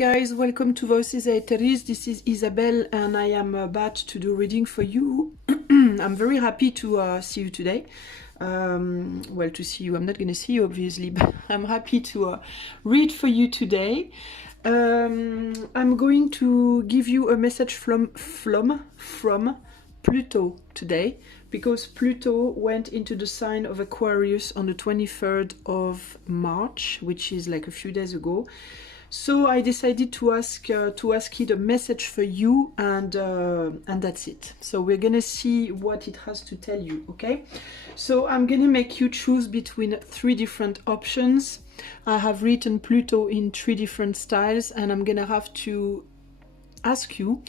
guys, welcome to Voices Chapiters. This is Isabel and I am about to do reading for you. I'm very happy to see you today. Well, to see you, I'm not going to see you obviously, but I'm happy to read for you today. I'm going to give you a message from Pluto today, because Pluto went into the sign of Aquarius on the 23rd of March, which is like a few days ago. So I decided to ask it a message for you, and that's it. So we're gonna see what it has to tell you, okay? So I'm gonna make you choose between 3 different options. I have written Pluto in 3 different styles, and I'm gonna have to ask you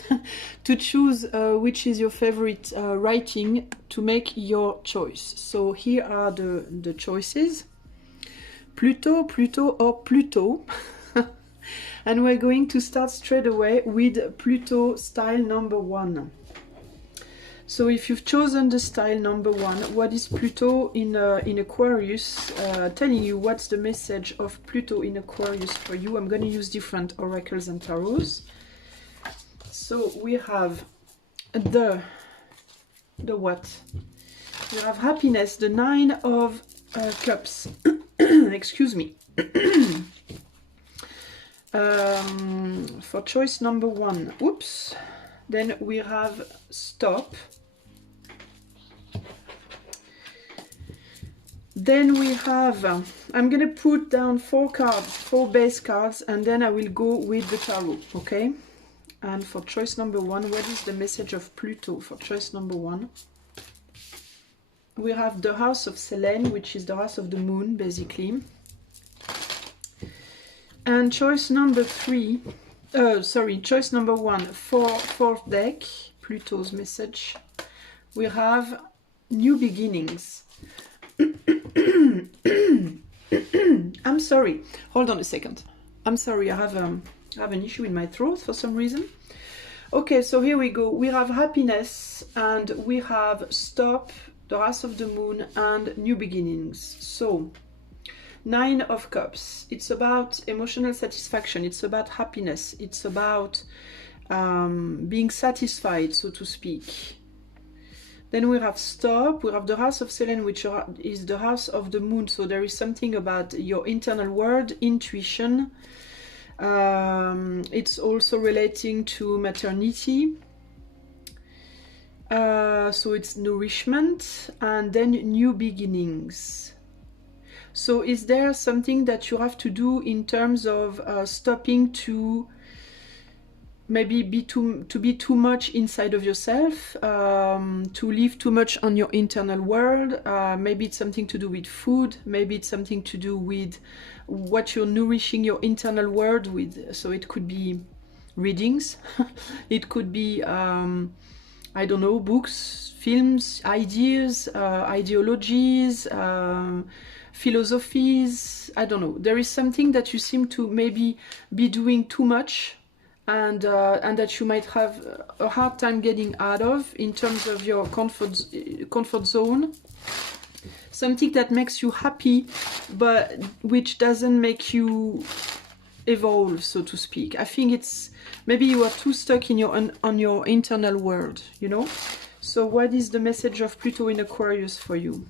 to choose which is your favorite writing to make your choice. So here are the choices: Pluto, Pluto, or Pluto. And we're going to start straight away with Pluto style number 1. So if you've chosen the style number 1, what is Pluto in Aquarius telling you? What's the message of Pluto in Aquarius for you? I'm going to use different oracles and tarots. So we have the what? We have happiness, the 9 of Cups. Excuse me. For choice number 1, oops. Then we have stop. Then we have, I'm gonna put down 4 cards, 4 base cards, and then I will go with the tarot, okay? And for choice number 1, what is the message of Pluto for choice number 1? We have the house of Selene, which is the house of the moon, basically. And choice number 3, choice number 1, fourth deck, Pluto's message. We have new beginnings. I'm sorry, hold on a second. I'm sorry, I have an issue in my throat for some reason. Okay, so here we go. We have happiness, and we have stop, the house of the moon, and new beginnings. So 9 of Cups, it's about emotional satisfaction, it's about happiness, it's about being satisfied, so to speak. Then we have stop, we have the house of Selene, which is the house of the moon, so there is something about your internal world, intuition. It's also relating to maternity. So it's nourishment, and then new beginnings. So is there something that you have to do in terms of stopping to maybe be too much inside of yourself, to live too much on your internal world? Maybe it's something to do with food, maybe it's something to do with what you're nourishing your internal world with. So it could be readings, it could be I don't know, books, films, ideas, ideologies, philosophies, I don't know. There is something that you seem to maybe be doing too much, and that you might have a hard time getting out of in terms of your comfort zone. Something that makes you happy, but which doesn't make you evolve, so to speak. I think it's maybe you are too stuck in on your internal world, you know. So what is the message of Pluto in Aquarius for you?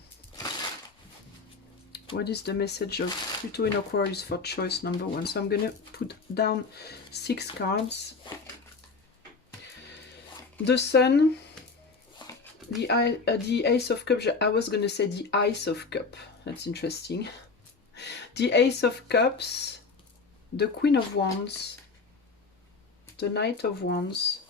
What is the message of Pluto in Aquarius for choice number 1? So I'm going to put down 6 cards. The Sun, the Ace of Cups. I was going to say the Ice of Cup. That's interesting. The Ace of Cups, the Queen of Wands, the Knight of Wands,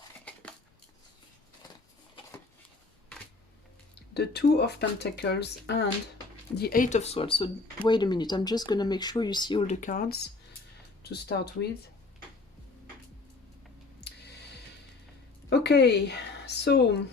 the 2 of Pentacles, and the 8 of Swords. So wait a minute, I'm just going to make sure you see all the cards to start with. Okay, so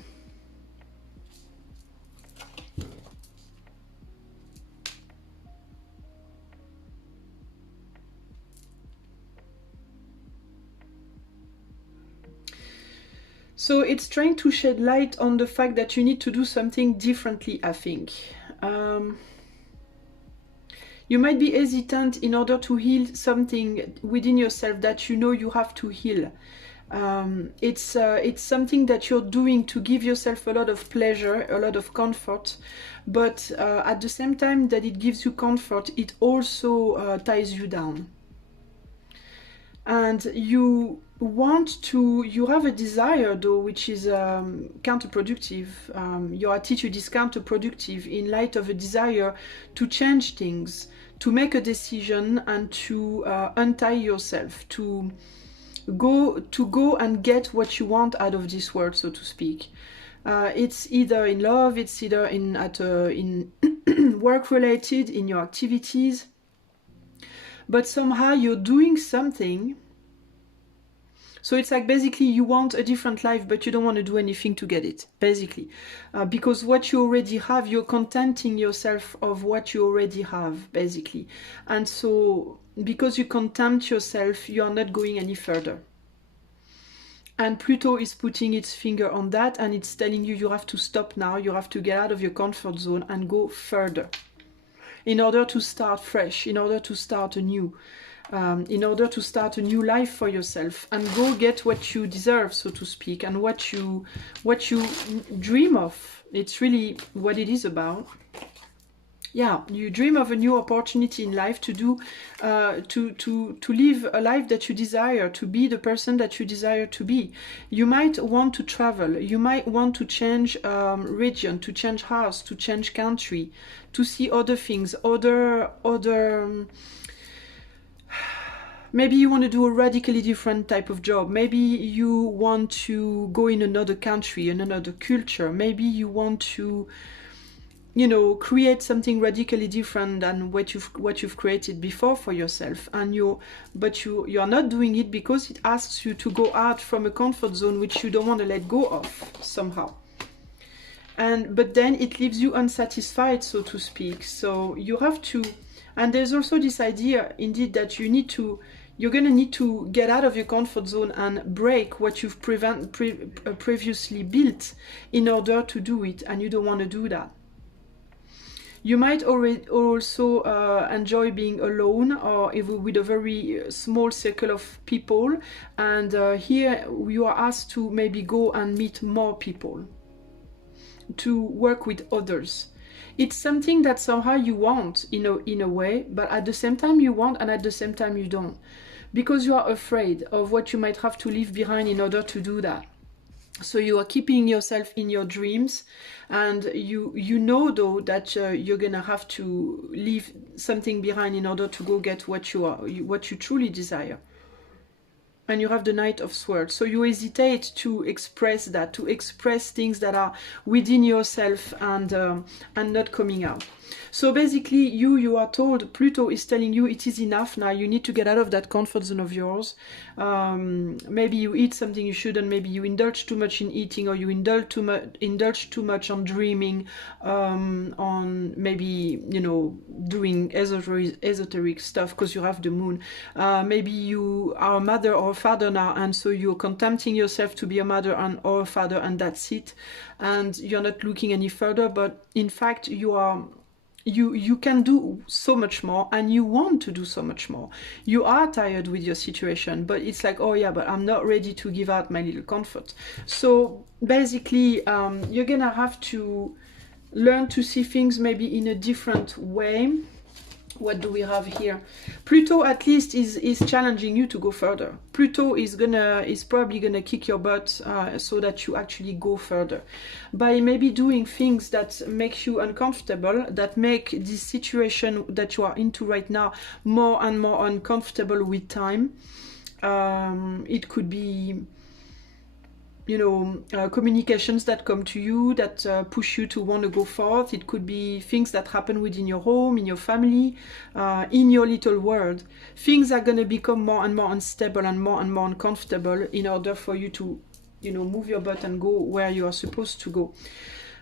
it's trying to shed light on the fact that you need to do something differently, I think. You might be hesitant in order to heal something within yourself that you know you have to heal. It's something that you're doing to give yourself a lot of pleasure, a lot of comfort, but at the same time that it gives you comfort, it also ties you down. And you have a desire though, which is counterproductive. Your attitude is counterproductive in light of a desire to change things, to make a decision, and to untie yourself, to go and get what you want out of this world, so to speak. It's either in love, it's either in work related, in your activities, but somehow you're doing something. So it's like basically you want a different life, but you don't want to do anything to get it, basically. Because what you already have, you're contenting yourself of what you already have, basically. And so because you content yourself, you are not going any further. And Pluto is putting its finger on that, and it's telling you you have to stop now, you have to get out of your comfort zone and go further. In order to start fresh, in order to start anew. In order to start a new life for yourself and go get what you deserve, so to speak, and what you dream of. It's really what it is about. Yeah, you dream of a new opportunity in life to do, to live a life that you desire, to be the person that you desire to be. You might want to travel, you might want to change region, to change house, to change country, to see other things, other maybe you want to do a radically different type of job. Maybe you want to go in another country, in another culture. Maybe you want to, you know, create something radically different than what you've created before for yourself. And you are not doing it because it asks you to go out from a comfort zone which you don't want to let go of somehow. But then it leaves you unsatisfied, so to speak. So you have to. And there's also this idea, indeed, that you're going to need to get out of your comfort zone and break what you've previously built in order to do it, and you don't want to do that. You might also enjoy being alone, or with a very small circle of people, and here you are asked to maybe go and meet more people, to work with others. It's something that somehow you want, in a way, but at the same time you want, and at the same time you don't. Because you are afraid of what you might have to leave behind in order to do that. So you are keeping yourself in your dreams, and you know though that you're gonna have to leave something behind in order to go get what you truly desire. And you have the Knight of Swords. So you hesitate to express that, to express things that are within yourself and not coming out. So basically, you are told, Pluto is telling you it is enough now. You need to get out of that comfort zone of yours. Maybe you eat something you shouldn't. Maybe you indulge too much in eating, or you indulge too much on dreaming, on maybe, doing esoteric stuff because you have the moon. Maybe you are a mother or a father now, and so you're contempting yourself to be a mother or a father, and that's it. And you're not looking any further, but in fact you can do so much more, and you want to do so much more. You are tired with your situation, but it's like, oh yeah, but I'm not ready to give out my little comfort. So basically, you're gonna have to learn to see things maybe in a different way. What do we have here? Pluto at least is challenging you to go further. Pluto is probably gonna kick your butt so that you actually go further by maybe doing things that make you uncomfortable, that make this situation that you are into right now more and more uncomfortable with time. It could be communications that come to you that push you to want to go forth. It could be things that happen within your home, in your family, in your little world. Things are going to become more and more unstable and more uncomfortable in order for you to, move your butt and go where you are supposed to go.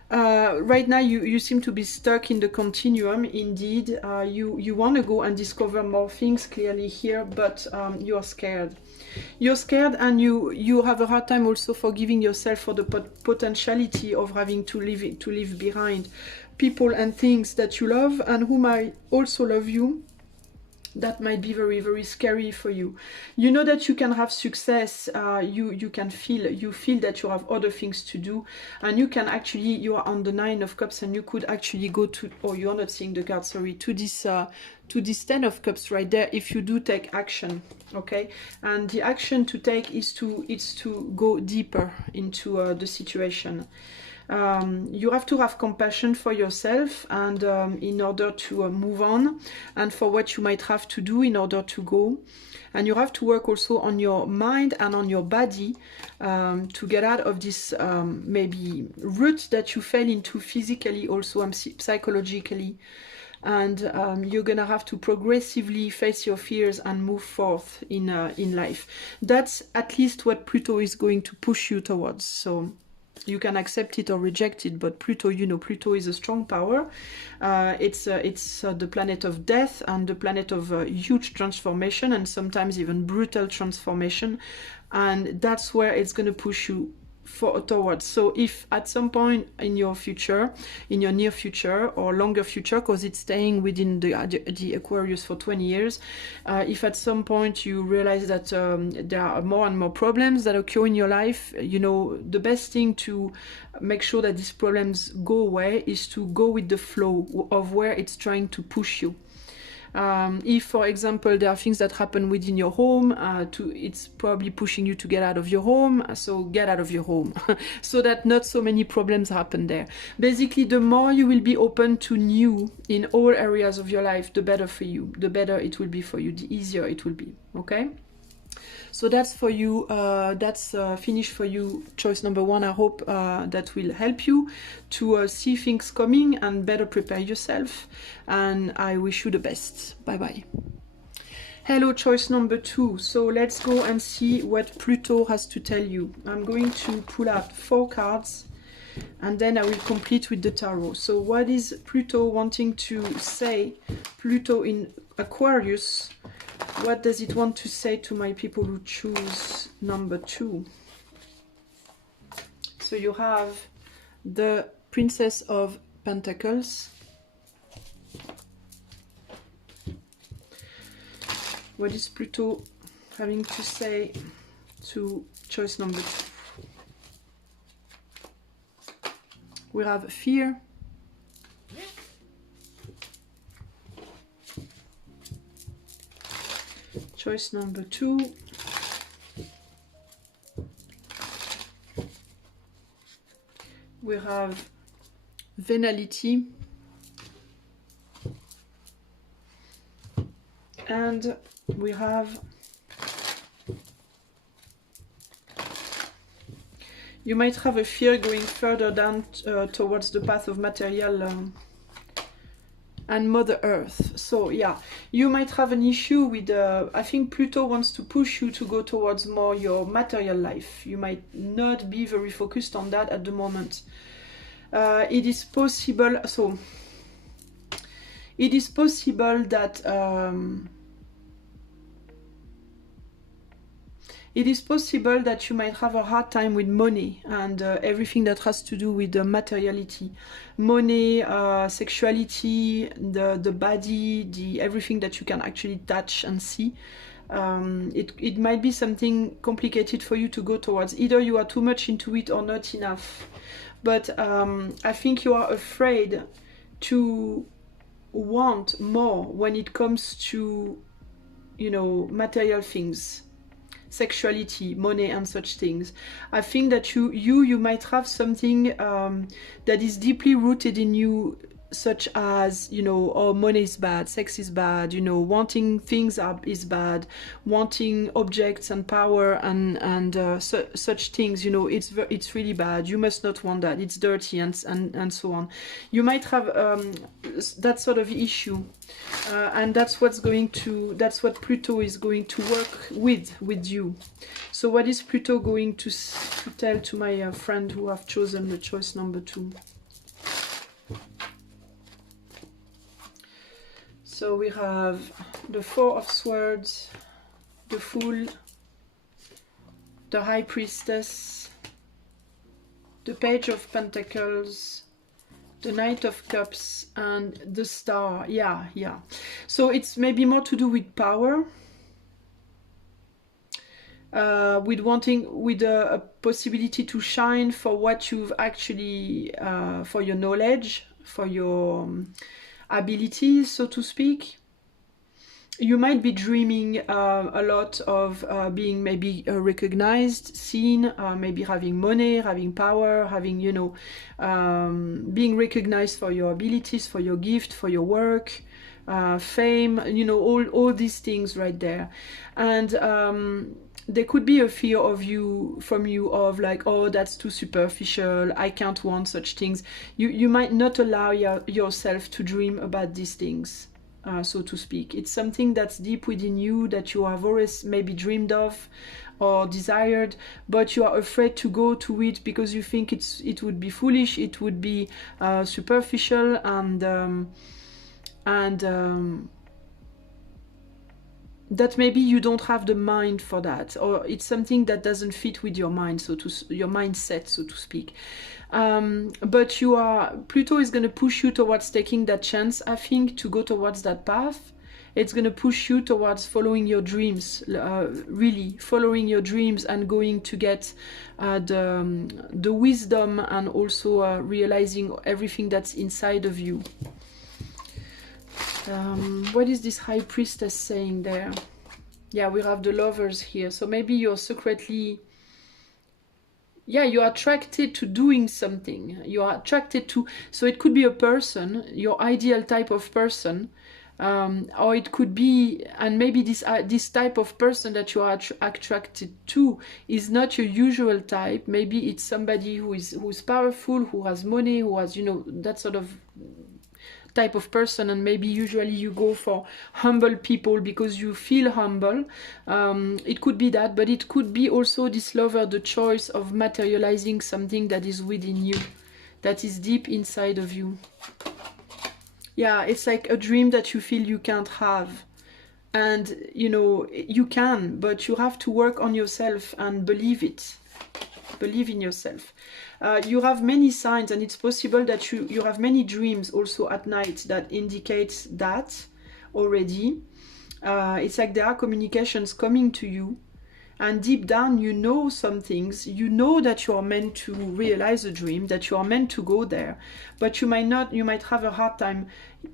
Right now you seem to be stuck in the continuum. Indeed, you want to go and discover more things clearly here, but you are scared. You're scared, and you have a hard time also forgiving yourself for the potentiality of having to leave behind people and things that you love and who might also love you. That might be very, very scary for you. You know that you can have success. You can feel that you have other things to do, and you can actually, you are on the 9 of Cups, and you could actually go to, or you're not seeing the card, sorry, to this 10 of Cups right there, if you do take action. Okay, and the action to take is to go deeper into the situation. You have to have compassion for yourself, and in order to move on, and for what you might have to do in order to go. And you have to work also on your mind and on your body to get out of this maybe rut that you fell into physically, also and psychologically. And you're gonna have to progressively face your fears and move forth in life. That's at least what Pluto is going to push you towards. So you can accept it or reject it, but Pluto, you know, Pluto is a strong power. It's the planet of death and the planet of huge transformation, and sometimes even brutal transformation. And that's where it's going to push you towards. So if at some point in your future, in your near future or longer future, because it's staying within the Aquarius for 20 years, if at some point you realize that there are more and more problems that occur in your life, you know, the best thing to make sure that these problems go away is to go with the flow of where it's trying to push you. If, for example, there are things that happen within your home, it's probably pushing you to get out of your home, so get out of your home, so that not so many problems happen there. Basically, the more you will be open to new in all areas of your life, the better for you, the better it will be for you, the easier it will be, okay? So that's for you, that's finished for you, choice number 1. I hope that will help you to see things coming and better prepare yourself. And I wish you the best. Bye-bye. Hello, choice number 2. So let's go and see what Pluto has to tell you. I'm going to pull out 4 cards, and then I will complete with the tarot. So what is Pluto wanting to say? Pluto in Aquarius. What does it want to say to my people who choose number 2? So you have the Princess of Pentacles. What is Pluto having to say to choice number 2? We have fear. Choice number 2. We have venality. And we have, you might have a fear going further down towards the path of material and Mother Earth. So yeah, you might have an issue with I think Pluto wants to push you to go towards more your material life. You might not be very focused on that at the moment. It is possible, so it is possible that you might have a hard time with money and everything that has to do with the materiality. Money, sexuality, the body, everything that you can actually touch and see. It might be something complicated for you to go towards. Either you are too much into it or not enough. But I think you are afraid to want more when it comes to, you know, material things. Sexuality, money and such things. I think that you might have something that is deeply rooted in you, such as, you know, oh, money is bad, sex is bad, you know, wanting things is bad, wanting objects and power and such things, you know, it's really bad, you must not want that, it's dirty and so on. You might have that sort of issue, and that's what Pluto is going to work with you. So what is Pluto going to tell to my friend who have chosen the choice number 2? So we have the 4 of Swords, the Fool, the High Priestess, the Page of Pentacles, The Knight of Cups and the Star. Yeah. So it's maybe more to do with power, with wanting, with a possibility to shine for what you've actually, for your knowledge, for your abilities, so to speak. You might be dreaming a lot of being maybe recognized, seen, maybe having money, having power, having, you know, being recognized for your abilities, for your gift, for your work, fame, you know, all these things right there. And there could be a fear of you, from you, of like, oh, that's too superficial, I can't want such things. You might not allow yourself to dream about these things. So to speak. It's something that's deep within you that you have always maybe dreamed of or desired, but you are afraid to go to it because you think it would be foolish, it would be superficial, and that maybe you don't have the mind for that, or it's something that doesn't fit with your mind, your mindset, so to speak. But Pluto is going to push you towards taking that chance, I think, to go towards that path. It's going to push you towards following your dreams, really following your dreams, and going to get the wisdom, and also realizing everything that's inside of you. What is this High Priestess saying there? Yeah, we have the Lovers here. So maybe you're secretly... Yeah, you're attracted to doing something. You are attracted to... So it could be a person, your ideal type of person. Or it could be... And maybe this type of person that you are attracted to is not your usual type. Maybe it's somebody who's powerful, who has money, who has, you know, that sort of type of person. And maybe usually you go for humble people because you feel humble. It could be that, but it could be also this lover, the choice of materializing something that is within you, that is deep inside of you. Yeah, it's like a dream that you feel you can't have. And, you know, you can, but you have to work on yourself and believe it. Believe in yourself. You have many signs, and it's possible that you have many dreams also at night that indicates that already. It's like there are communications coming to you, and deep down you know some things. You know that you are meant to realize a dream, that you are meant to go there, but you might have a hard time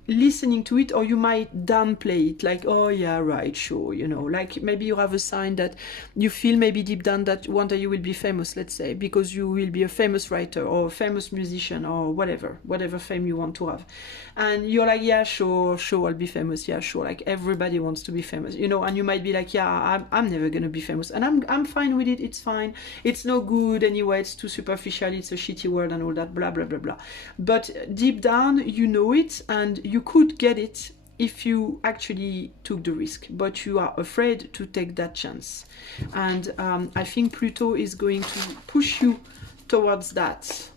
listening to it, or you might downplay it, like, oh yeah, right, sure, you know, like maybe you have a sign that you feel maybe deep down that one day you will be famous, let's say, because you will be a famous writer or a famous musician or whatever fame you want to have, and you're like, yeah, sure, I'll be famous, yeah, sure, like everybody wants to be famous, you know, and you might be like, yeah, I'm never gonna be famous, and I'm fine with it, it's fine, it's no good anyway, it's too superficial, it's a shitty world and all that, blah blah blah blah. But deep down you know it, and you could get it if you actually took the risk, but you are afraid to take that chance. And I think Pluto is going to push you towards that.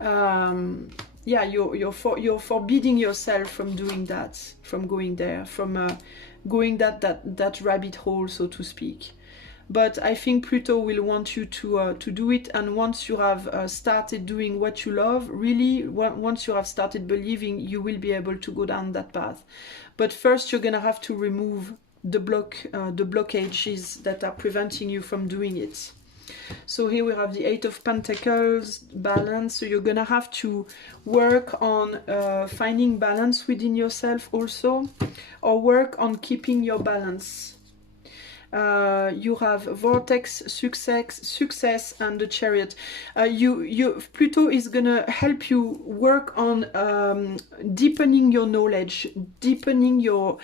Yeah, you're forbidding yourself from doing that, from going there, from going that rabbit hole, so to speak. But I think Pluto will want you to do it, and once you have started doing what you love, really, once you have started believing, you will be able to go down that path. But first, you're gonna have to remove the blockages that are preventing you from doing it. So here we have the Eight of Pentacles, balance. So you're gonna have to work on finding balance within yourself also, or work on keeping your balance. You have vortex, success, and the Chariot. Pluto is gonna help you work on deepening your knowledge, deepening your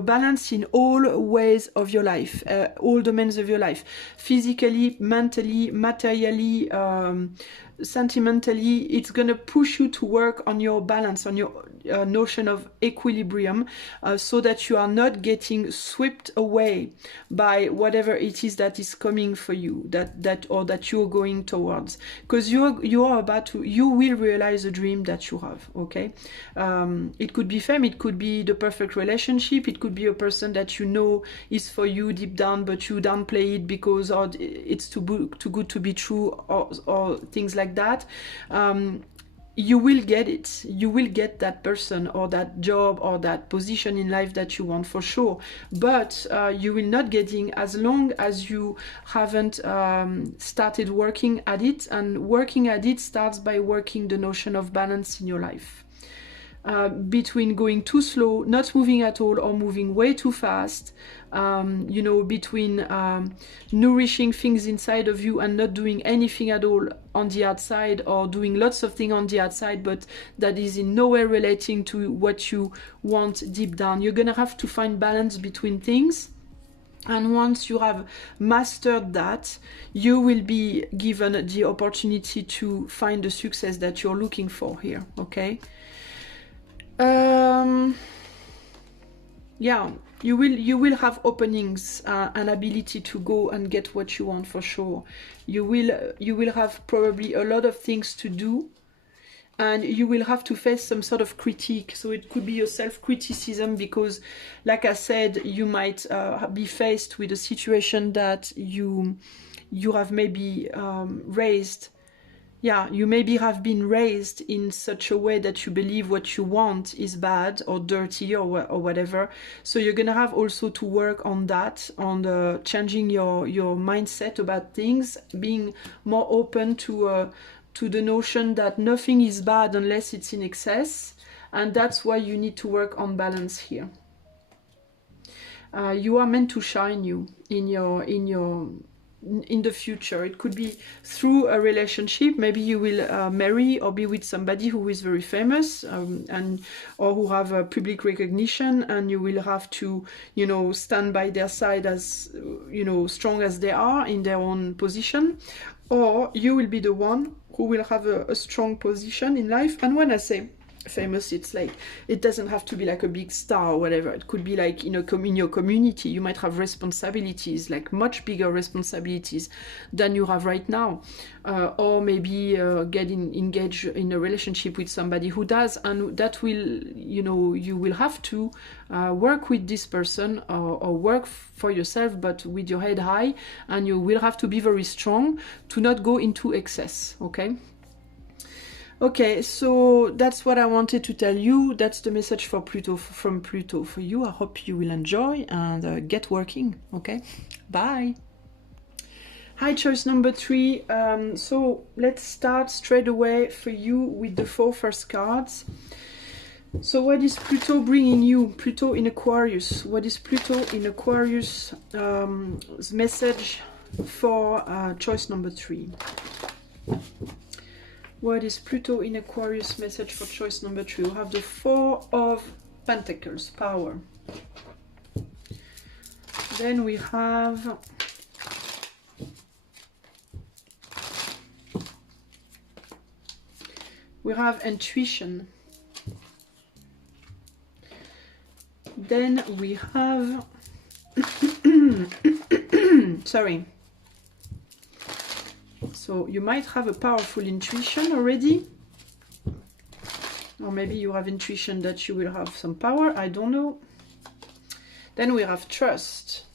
balance in all ways of your life, all domains of your life, physically, mentally, materially, sentimentally. It's gonna push you to work on your balance, on your notion of equilibrium, so that you are not getting swept away by whatever it is that is coming for you, that you're going towards, because you will realize a dream that you have. Okay, it could be fame, it could be the perfect relationship, it could be a person that you know is for you deep down, but you downplay it because it's too good to be true, or things like that. you will get it. You will get that person or that job or that position in life that you want for sure. But you will not getting as long as you haven't started working at it. And working at it starts by working the notion of balance in your life. Between going too slow, not moving at all, or moving way too fast, you know, between nourishing things inside of you and not doing anything at all on the outside, or doing lots of things on the outside, but that is in no way relating to what you want deep down. You're gonna have to find balance between things. And once you have mastered that, you will be given the opportunity to find the success that you're looking for here, okay? Yeah, you will have openings, and ability to go and get what you want for sure. You will have probably a lot of things to do, and you will have to face some sort of critique. So it could be your self-criticism, because like I said, you might be faced with a situation that you have maybe raised. Yeah, you maybe have been raised in such a way that you believe what you want is bad or dirty or whatever. So you're gonna have also to work on that, on changing your mindset about things, being more open to the notion that nothing is bad unless it's in excess, and that's why you need to work on balance here. You are meant to shine you in the future. It could be through a relationship. Maybe you will marry or be with somebody who is very famous, or who have a public recognition, and you will have to, you know, stand by their side as, you know, strong as they are in their own position. Or you will be the one who will have a strong position in life. And when I say famous, it's like, it doesn't have to be like a big star or whatever. It could be like in your community. You might have responsibilities, like much bigger responsibilities than you have right now, or maybe getting engaged in a relationship with somebody who does, and that will, you know, you will have to work with this person, or work for yourself, but with your head high, and you will have to be very strong to not go into excess, okay? Okay, so that's what I wanted to tell you. That's the message for Pluto, from Pluto for you. I hope you will enjoy and get working, okay? Bye! Hi, choice number 3. So let's start straight away for you with the 4 first cards. So what is Pluto bringing you? Pluto in Aquarius. What is Pluto in Aquarius' message for choice number 3? What is Pluto in Aquarius message for choice number 3? We have the 4 of Pentacles, power. Then we have intuition. Then we have sorry. So you might have a powerful intuition already, or maybe you have intuition that you will have some power, I don't know. Then we have trust.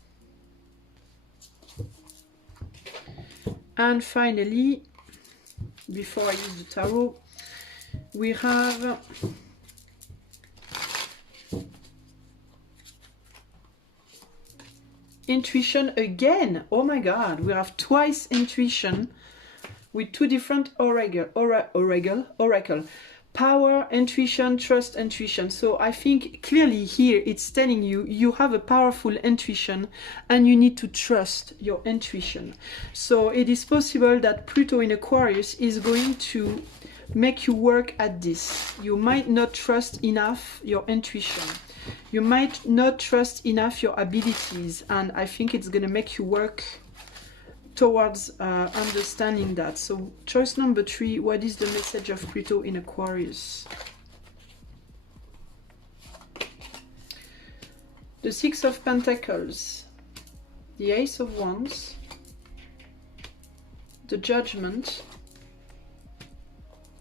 And finally, before I use the tarot, we have intuition again. Oh my god, we have twice intuition with 2 different oracle. Power, intuition, trust, intuition. So I think clearly here it's telling you, you have a powerful intuition and you need to trust your intuition. So it is possible that Pluto in Aquarius is going to make you work at this. You might not trust enough your intuition. You might not trust enough your abilities, and I think it's going to make you work towards understanding that. So choice number 3, what is the message of Pluto in Aquarius? The 6 of Pentacles, the Ace of Wands, the Judgment,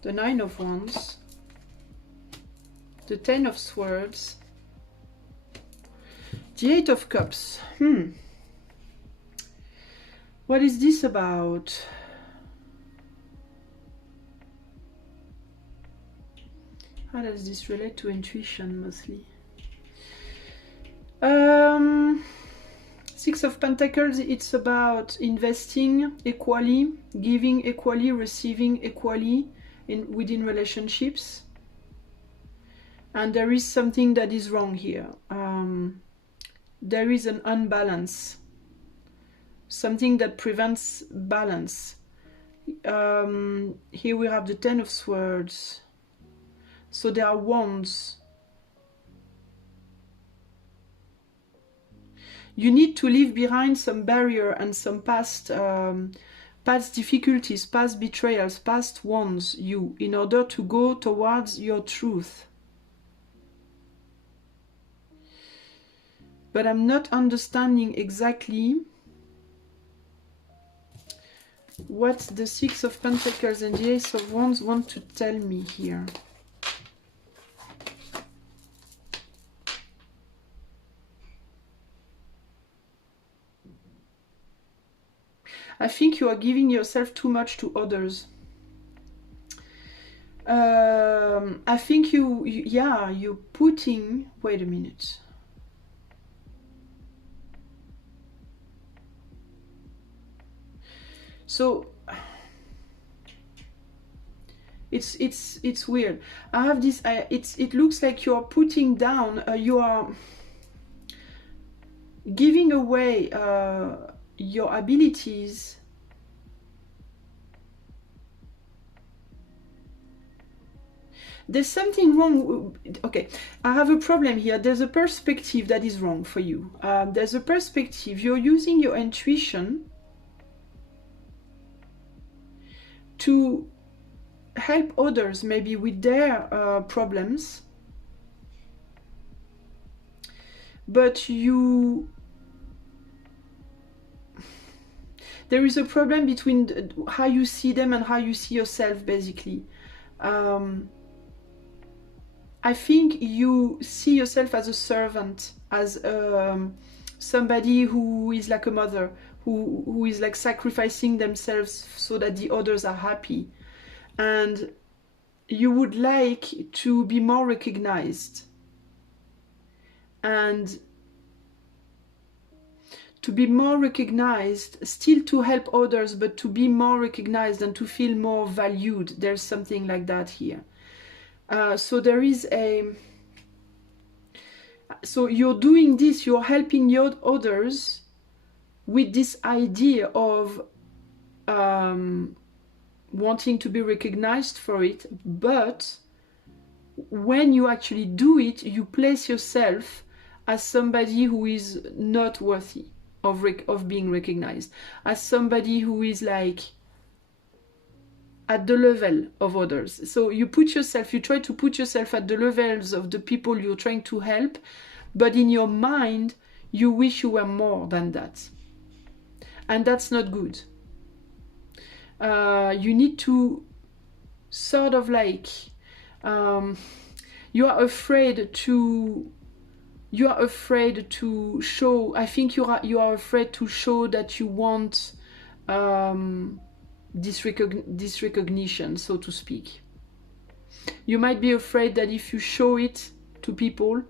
the 9 of Wands, the 10 of Swords, the 8 of Cups. What is this about? How does this relate to intuition mostly? Six of Pentacles, it's about investing equally, giving equally, receiving equally within relationships. And there is something that is wrong here. There is an unbalance. Something that prevents balance. Here we have the Ten of Swords. So there are wands. You need to leave behind some barrier and some past difficulties, past betrayals, past wounds in order to go towards your truth. But I'm not understanding exactly what the Six of Pentacles and the Ace of Wands want to tell me here. I think you are giving yourself too much to others. I think you're putting... Wait a minute. So it's weird. I have this. It looks like you are putting down. You are giving away your abilities. There's something wrong. Okay, I have a problem here. There's a perspective that is wrong for you. There's a perspective. You're using your intuition to help others maybe with their problems, but there is a problem between how you see them and how you see yourself, basically. I think you see yourself as a servant, as somebody who is like a mother, who is like sacrificing themselves so that the others are happy. And you would like to be more recognized. And to be more recognized, still to help others, but to be more recognized and to feel more valued. There's something like that here. So there is a... So you're doing this, you're helping your others with this idea of wanting to be recognized for it, but when you actually do it, you place yourself as somebody who is not worthy of being recognized, as somebody who is like at the level of others. So you try to put yourself at the levels of the people you're trying to help, but in your mind, you wish you were more than that. And that's not good. You need to sort of like, you are afraid to show, I think you are afraid to show that you want this recognition, so to speak. You might be afraid that if you show it to people,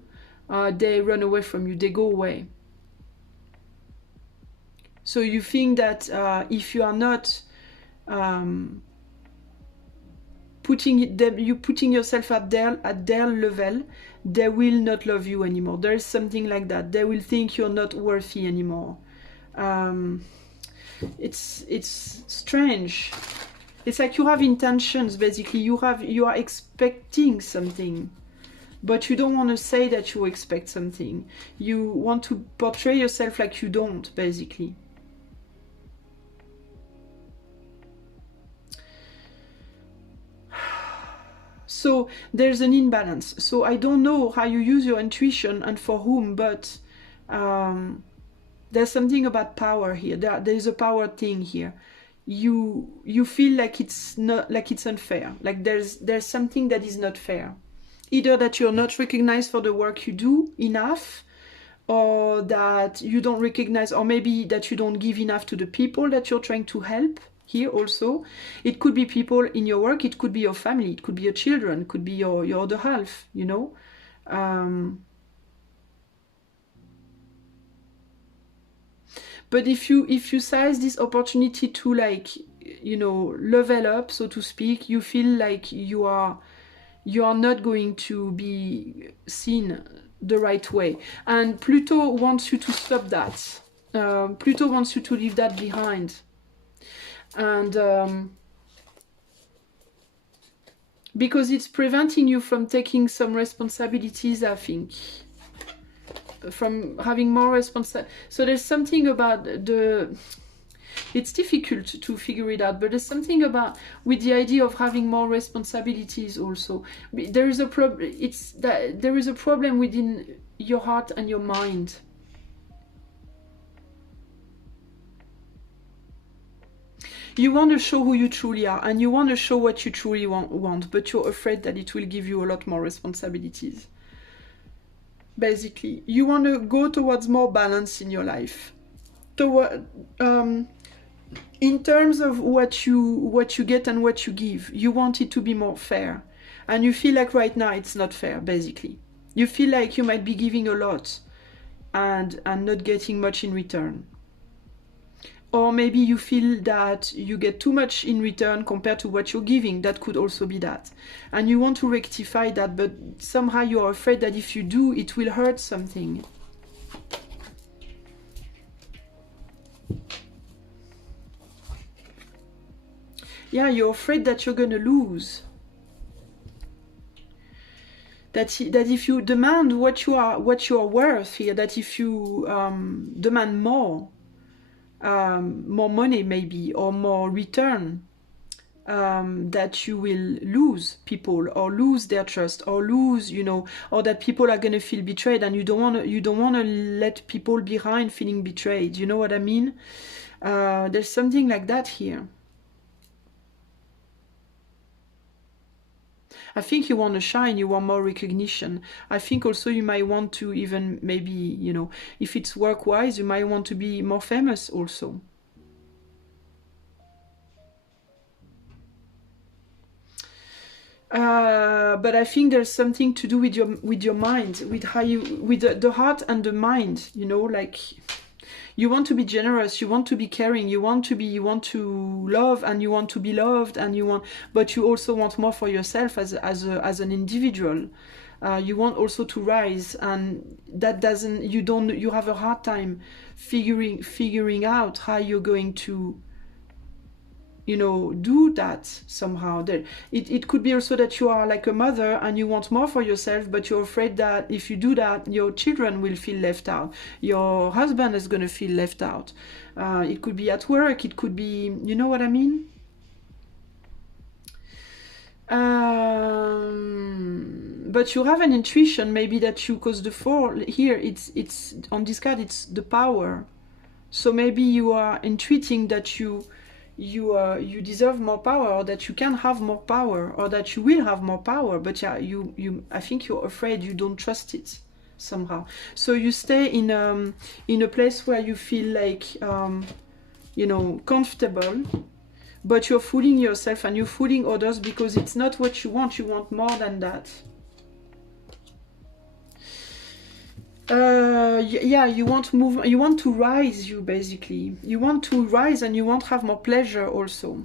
they run away from you, they go away. So you think that if you are not putting yourself at their level, they will not love you anymore. There is something like that. They will think you're not worthy anymore. It's strange. It's like you have intentions, basically. You are expecting something, but you don't want to say that you expect something. You want to portray yourself like you don't, basically. So there's an imbalance. So I don't know how you use your intuition and for whom, but there's something about power here. There's a power thing here. You feel like it's not, like it's unfair. Like there's something that is not fair. Either that you're not recognized for the work you do enough, or that you don't recognize, or maybe that you don't give enough to the people that you're trying to help. here also. It could be people in your work, it could be your family, it could be your children, it could be your other half, you know. But if you size this opportunity to, like, you know, level up, so to speak, you feel like you are not going to be seen the right way. And Pluto wants you to stop that. Pluto wants you to leave that behind. And because it's preventing you from taking some responsibilities, I think. From having more responsibility. So there's something about the... It's difficult to figure it out, but there's something about with the idea of having more responsibilities also. There is a problem. It's that there is a problem within your heart and your mind. You want to show who you truly are, and you want to show what you truly want, but you're afraid that it will give you a lot more responsibilities. Basically, you want to go towards more balance in your life. In terms of what you get and what you give, you want it to be more fair. And you feel like right now it's not fair, basically. You feel like you might be giving a lot and not getting much in return. Or maybe you feel that you get too much in return compared to what you're giving. That could also be that. And you want to rectify that, but somehow you're afraid that if you do, it will hurt something. Yeah, you're afraid that you're going to lose. That if you demand what you are worth here, that if you demand more money maybe, or more return, that you will lose people, or lose their trust, or lose, you know, or that people are going to feel betrayed, and you don't want to let people behind feeling betrayed. You know what I mean? There's something like that here. I think you want to shine, you want more recognition. I think also you might want to even maybe, you know, if it's work-wise, you might want to be more famous also. But I think there's something to do with your mind, with how with the heart and the mind, you know, like... You want to be generous, you want to be caring, you want to love, and you want to be loved, and but you also want more for yourself as an individual. You want also to rise, and that doesn't... You have a hard time figuring out how you're going to, you know, do that somehow. It could be also that you are like a mother and you want more for yourself, but you're afraid that if you do that, your children will feel left out. Your husband is going to feel left out. It could be at work, it could be... You know what I mean? But you have an intuition maybe that you... Because the 4 here, it's on this card, it's the power. So maybe you are intuiting that you deserve more power, or that you can have more power, or that you will have more power, but yeah, I think you're afraid, you don't trust it somehow. So you stay in a place where you feel like you know, comfortable, but you're fooling yourself and you're fooling others, because it's not what you want more than that. Yeah, you want to move, you want to rise, basically. You want to rise, and you want to have more pleasure also.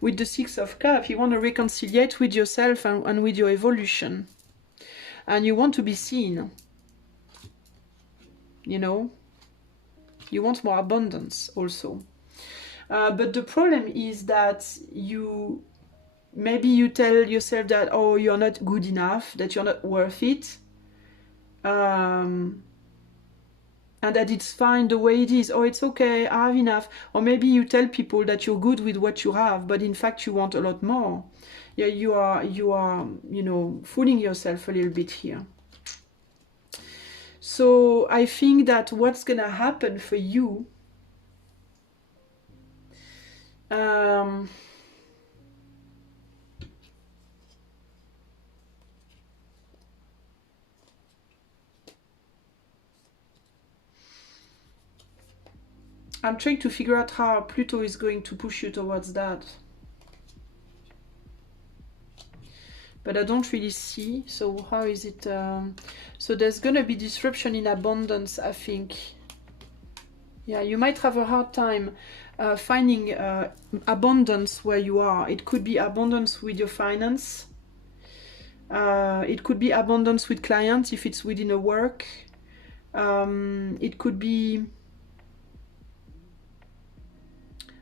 With the 6 of Cups, you want to reconciliate with yourself and with your evolution. And you want to be seen. You know? You want more abundance also. But the problem is that maybe you tell yourself that, oh, you're not good enough, that you're not worth it. And that it's fine the way it is, or it's okay, I have enough. Or maybe you tell people that you're good with what you have, but in fact you want a lot more. Yeah, you are, you know, fooling yourself a little bit here. So I think that what's gonna happen for you, I'm trying to figure out how Pluto is going to push you towards that. But I don't really see. So how is it? So there's gonna be disruption in abundance, I think. Yeah, you might have a hard time finding abundance where you are. It could be abundance with your finance. It could be abundance with clients if it's within a work. It could be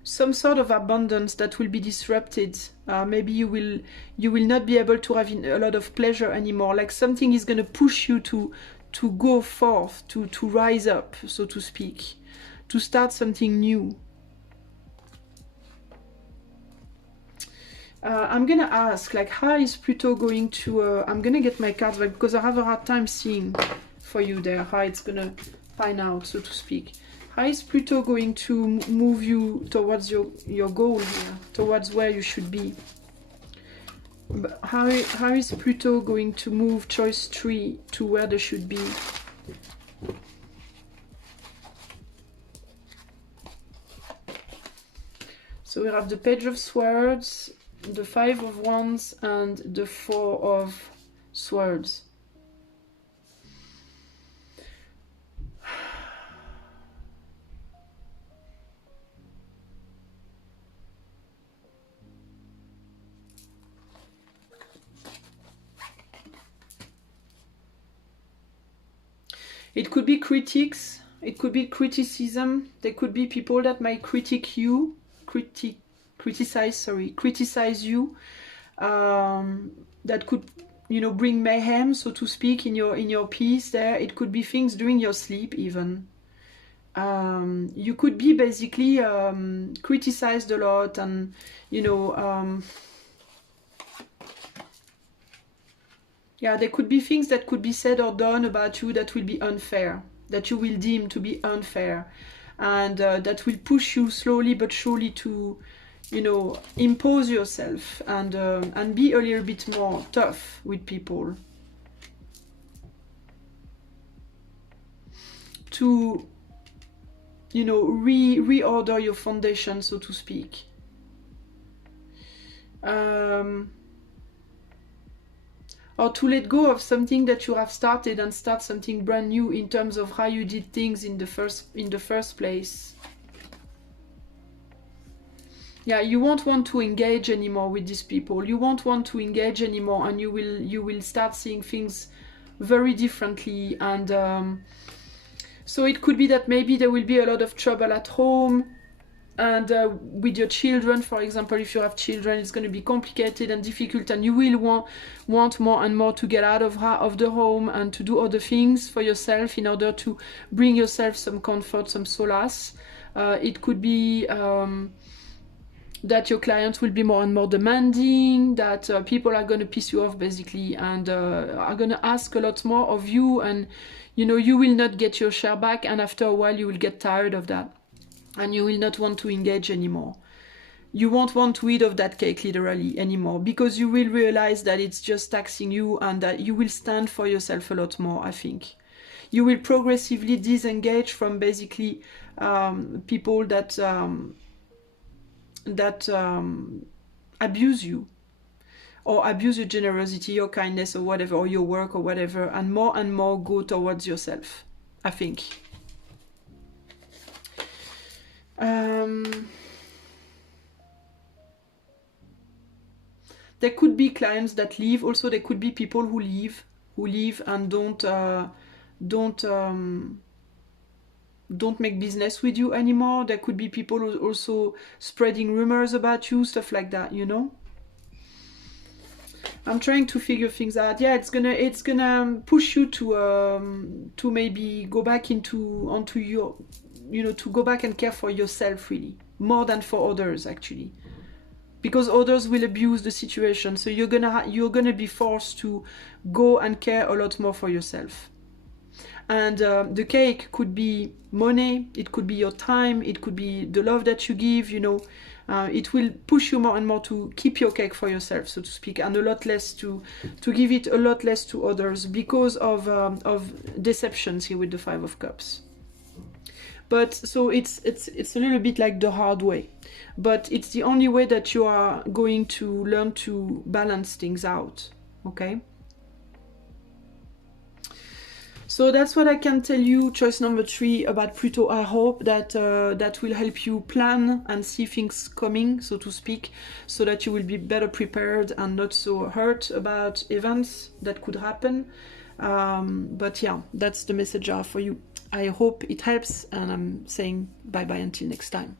some sort of abundance that will be disrupted. Maybe you will not be able to have a lot of pleasure anymore. Like something is going to push you to go forth, to rise up, so to speak, to start something new. I'm gonna ask, like, how is Pluto going to... I'm gonna get my cards back because I have a hard time seeing for you there how it's gonna pan out, so to speak. How is Pluto going to move you towards your goal here, towards where you should be? But how is Pluto going to move choice 3 to where they should be? So we have the Page of Swords, the 5 of Wands, and the 4 of Swords. It could be critics, it could be criticism. There could be people that might criticize you, that could, you know, bring mayhem, so to speak, in your peace there. It could be things during your sleep even. You could be basically criticized a lot, and you know, yeah, there could be things that could be said or done about you that will be unfair, that you will deem to be unfair, and that will push you slowly but surely to, you know, impose yourself and be a little bit more tough with people. To, you know, reorder your foundation, so to speak. Or to let go of something that you have started and start something brand new in terms of how you did things in the first place. Yeah, you won't want to engage anymore with these people. You won't want to engage anymore, and you will start seeing things very differently. And so it could be that maybe there will be a lot of trouble at home. And with your children, for example, if you have children, it's going to be complicated and difficult, and you will want more and more to get out of the home and to do other things for yourself in order to bring yourself some comfort, some solace. It could be that your clients will be more and more demanding, that people are going to piss you off basically, and are going to ask a lot more of you, and you know, you will not get your share back, and after a while you will get tired of that. And you will not want to engage anymore. You won't want to eat of that cake literally anymore, because you will realize that it's just taxing you, and that you will stand for yourself a lot more, I think. You will progressively disengage from basically people that abuse you, or abuse your generosity, your kindness, or whatever, or your work, or whatever, and more go towards yourself, I think. There could be clients that leave. Also, there could be people who leave and don't make business with you anymore. There could be people who also spreading rumors about you, stuff like that, you know. I'm trying to figure things out. Yeah, it's gonna push you to maybe go back onto your, you know, to go back and care for yourself, really, more than for others, actually, because others will abuse the situation. So you're gonna be forced to go and care a lot more for yourself. And the cake could be money, it could be your time, it could be the love that you give, you know. It will push you more and more to keep your cake for yourself, so to speak, and a lot less to give it a lot less to others, because of deceptions here with the 5 of Cups. But so it's a little bit like the hard way, but it's the only way that you are going to learn to balance things out. Okay, so that's what I can tell you, choice number 3, about Pluto. I hope that that will help you plan and see things coming, so to speak, so that you will be better prepared and not so hurt about events that could happen. But yeah, that's the message I have for you. I hope it helps, and I'm saying bye bye until next time.